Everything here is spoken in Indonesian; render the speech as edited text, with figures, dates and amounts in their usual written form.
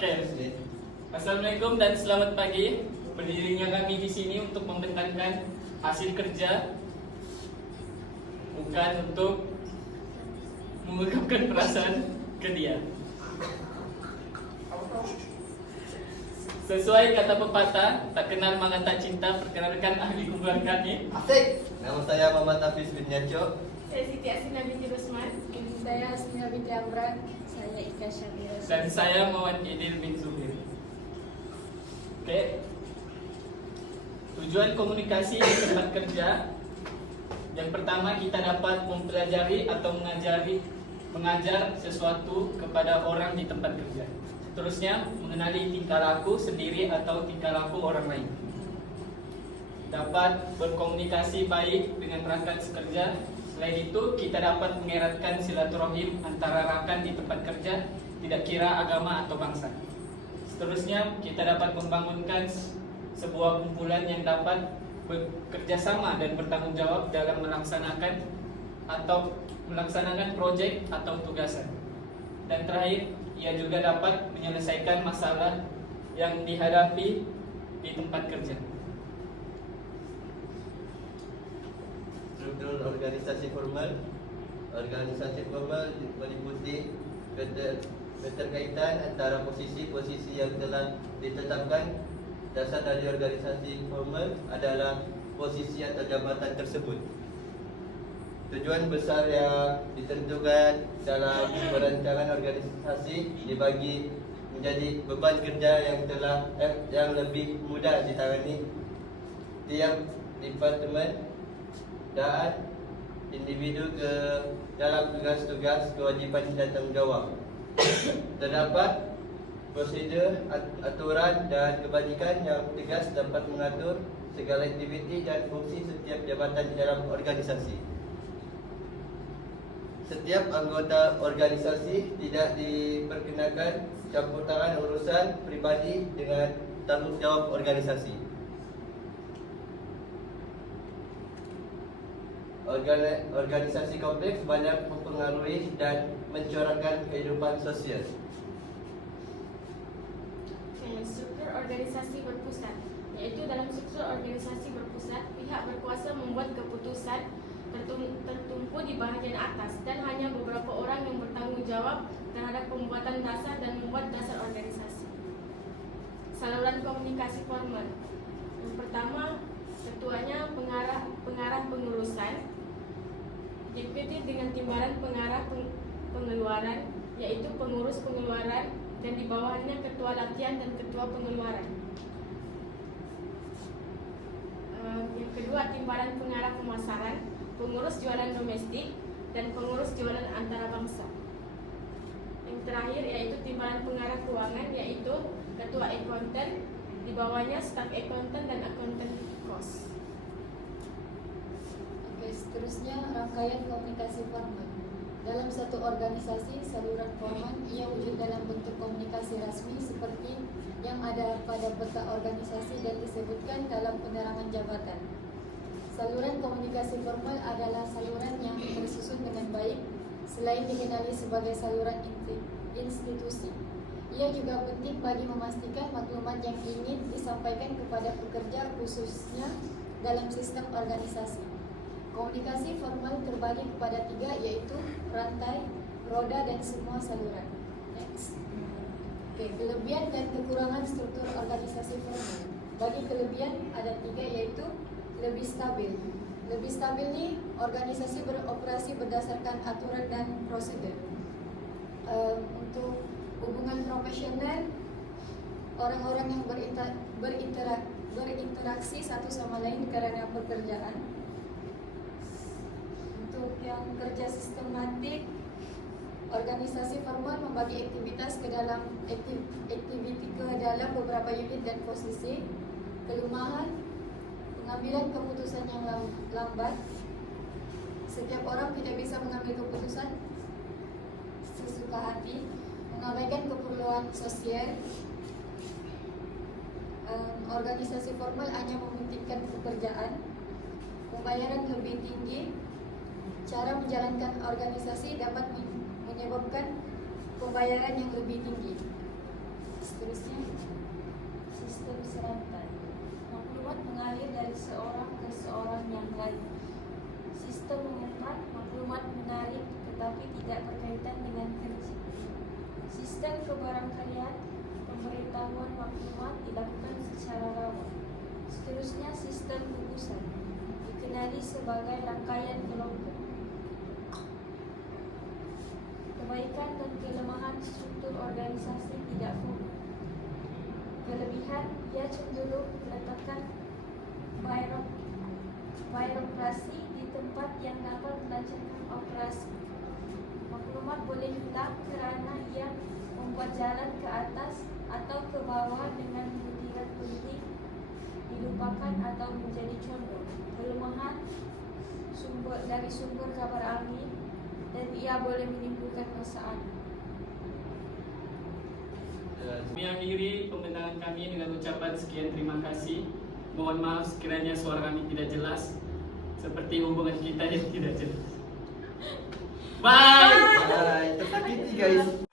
Oke. Assalamualaikum dan selamat pagi. Berdirinya kami di sini untuk membentangkan hasil kerja, bukan untuk mengungkapkan perasaan ke dia. Sesuai kata pepatah, tak kenal maka tak cinta. Perkenalkan ahli kumpulan kami. Asik. Nama saya Muhammad Hafiz bin Yaco. Saya Siti Asina binti Rusman. Saya Asmia binti Amran. Saya Ika Syakira. Dan saya Muhammad Idil bin Zuhir. Oke. Tujuan komunikasi di tempat kerja. Yang pertama, kita dapat mempelajari atau mengajar sesuatu kepada orang di tempat kerja. Seterusnya, mengenali tingkah laku sendiri atau tingkah laku orang lain. Dapat berkomunikasi baik dengan rekan sekerja. Selain itu, kita dapat mengeratkan silaturahim antara rekan di tempat kerja, tidak kira agama atau bangsa. Seterusnya, kita dapat membangunkan sebuah kumpulan yang dapat bekerja sama dan bertanggung jawab dalam melaksanakan proyek atau tugasan. Dan terakhir, ia juga dapat menyelesaikan masalah yang dihadapi di tempat kerja. Struktur organisasi formal. Organisasi formal meliputi keterkaitan antara posisi-posisi yang telah ditetapkan. Dasar dari organisasi formal adalah posisi atau jabatan tersebut. Tujuan besar yang ditentukan dalam perancangan organisasi dibagi menjadi beban kerja yang lebih mudah ditangani tiap departemen dan individu ke dalam tugas-tugas, kewajipan dan tanggungjawab. Terdapat prosedur, aturan dan kebajikan yang tegas dapat mengatur segala aktiviti dan fungsi setiap jabatan dalam organisasi. Setiap anggota organisasi tidak diperkenakan campur tangan urusan pribadi dengan tanggungjawab organisasi. Organisasi kompleks banyak mempengaruhi dan mencorakkan kehidupan sosial. Struktur organisasi berpusat, yaitu dalam struktur organisasi berpusat, pihak berkuasa membuat keputusan tertumpu di bahagian atas dan hanya beberapa orang yang bertanggung jawab terhadap pembuatan dasar dan membuat dasar organisasi. Saluran komunikasi formal. Yang pertama, ketuanya pengarah pengurusan, diikuti dengan timbalan pengarah pengeluaran, yaitu pengurus pengeluaran, dan di bawahnya ketua latihan dan ketua pengeluaran. Yang kedua, timbalan pengarah pemasaran, pengurus jualan domestik, dan pengurus jualan antara bangsa. Yang terakhir yaitu timbalan pengarah keuangan, yaitu ketua akuntan, di bawahnya staf akuntan dan akuntan kos. Oke, seterusnya rangkaian komunikasi formal. Dalam satu organisasi, saluran formal ia wujud dalam bentuk komunikasi rasmi seperti yang ada pada peta organisasi dan disebutkan dalam penerangan jabatan. Saluran komunikasi formal adalah saluran yang tersusun dengan baik selain dikenali sebagai saluran institusi. Ia juga penting bagi memastikan maklumat yang ingin disampaikan kepada pekerja khususnya dalam sistem organisasi. Komunikasi formal terbagi kepada 3, yaitu rantai, roda, dan semua saluran. Next. Oke, kelebihan dan kekurangan struktur organisasi formal. Bagi kelebihan ada 3, yaitu lebih stabil. Lebih stabil ini organisasi beroperasi berdasarkan aturan dan prosedur. Untuk hubungan profesional, orang-orang yang berinteraksi satu sama lain karena pekerjaan. Untuk yang kerja sistematik, organisasi formal membagi aktivitas ke dalam beberapa unit dan posisi. Kelemahan, pengambilan keputusan yang lambat. Setiap orang tidak bisa mengambil keputusan sesuka hati. Mengabaikan keperluan sosial. Organisasi formal hanya mementingkan pekerjaan. Pembayaran lebih tinggi. Cara menjalankan organisasi dapat menyebabkan pembayaran yang lebih tinggi. Seterusnya, sistem serantai. Maklumat mengalir dari seorang ke seorang yang lain. Sistem mengetat, maklumat menarik tetapi tidak berkaitan dengan kerja. Sistem kebarangkalian, pemberitahuan maklumat dilakukan secara rawan. Seterusnya, sistem gugusan, dikenali sebagai rangkaian kelompok. Kebaikan dan kelemahan struktur organisasi tidak formal. Kelebihan, ia cenderung meletakkan birokrasi di tempat yang dapat melancarkan operasi. Maklumat boleh hilang kerana ia membuat jalan ke atas atau ke bawah dengan butiran penting dilupakan atau menjadi condong. Kelemahan dari sumber kabar angin dan ia boleh menimbulkan masalah. Kami akhiri pembentangan kami dengan ucapan sekian terima kasih. Mohon maaf sekiranya suara kami tidak jelas, seperti hubungan kita yang tidak jelas. Bye. Bye. Tersakiti guys.